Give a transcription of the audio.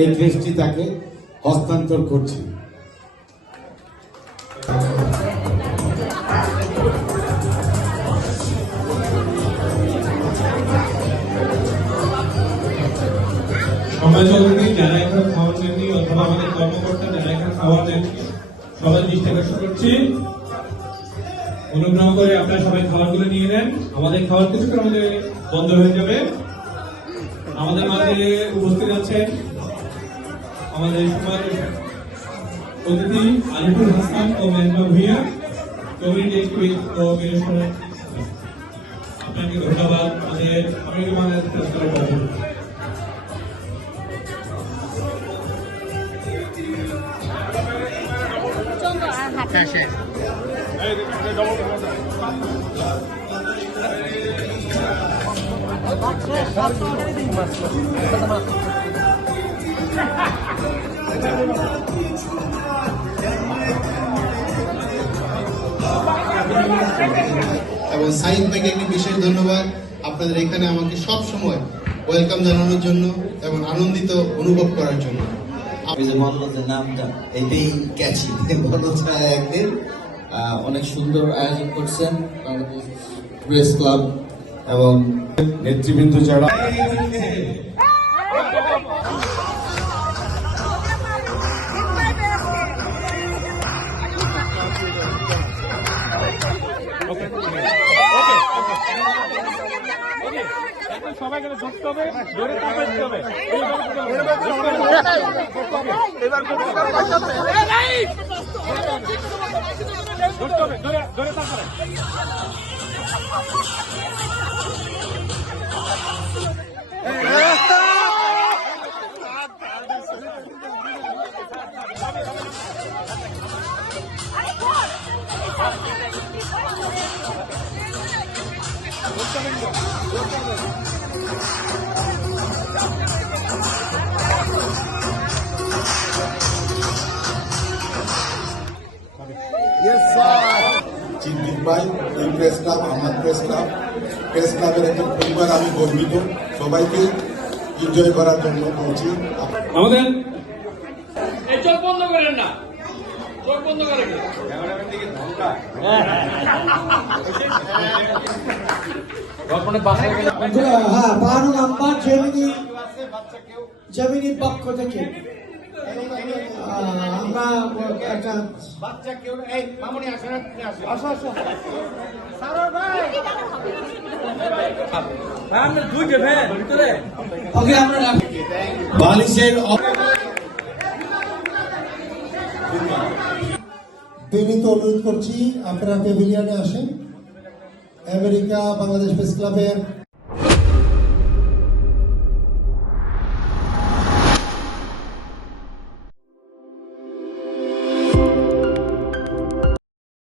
এই ড্রেসটি তাকে হস্তান্তর করছি। সমাজকর্মী যারা এখন খাওয়ার নেননি অথবা আমাদের কর্মকর্তা যারা এখন খাওয়ার নেননি সবাই দৃষ্টি আকর্ষণ করছি, অনুগ্রহ করে আপনারা সবাই খাবারগুলো নিয়ে নেন। আমাদের খাবার কিছুক্ষণ আমাদের বন্ধ হয়ে যাবে। আমাদের মাঝে উপস্থিত আছেন আমাদের সমাজ অতিথি আলিফুল হাসান ও মেহবা ভুইয়া, কমিউনিটি অ্যাক্টিভিস্ট ও মিশনের। আপনাকে ধন্যবাদ। আমাদের এবং সাইদ ভাইকে একটি বিশেষ ধন্যবাদ আপনাদের এখানে আমাকে সব সময় ওয়েলকাম জানানোর জন্য এবং আনন্দিত অনুভব করার জন্য। নামটা এটাই ক্যাচি একদিন অনেক সুন্দর আয়োজন করছেন বাংলাদেশ প্রেস ক্লাব এবং নেতৃবৃন্দ যারা সবাই গেলে ধরতে হবে, ধরে তাকাতে হবে। এবার ধরতে হবে, ধরে তাকাতে। চিন্তিত ভাই, এই প্রেস ক্লাব আমার প্রেস ক্লাবের একটা পরিবার, আমি গর্বিত। সবাইকে এনজয় করার জন্য বলছি। আমাদের চোখ বন্ধ করেন না, চোখ বন্ধ করেন। হ্যাঁ, 12 নম্বর জমিনির পক্ষ থেকে আমরা একটা বাচ্চা কেউ এই মামুনি আসেন, আসো আসো। ওকে আমরা বালিশের বিনীত অনুরোধ করছি আপনারা প্যাভিলিয়নে আসেন। আমেরিকা বাংলাদেশ প্রেস ক্লাবের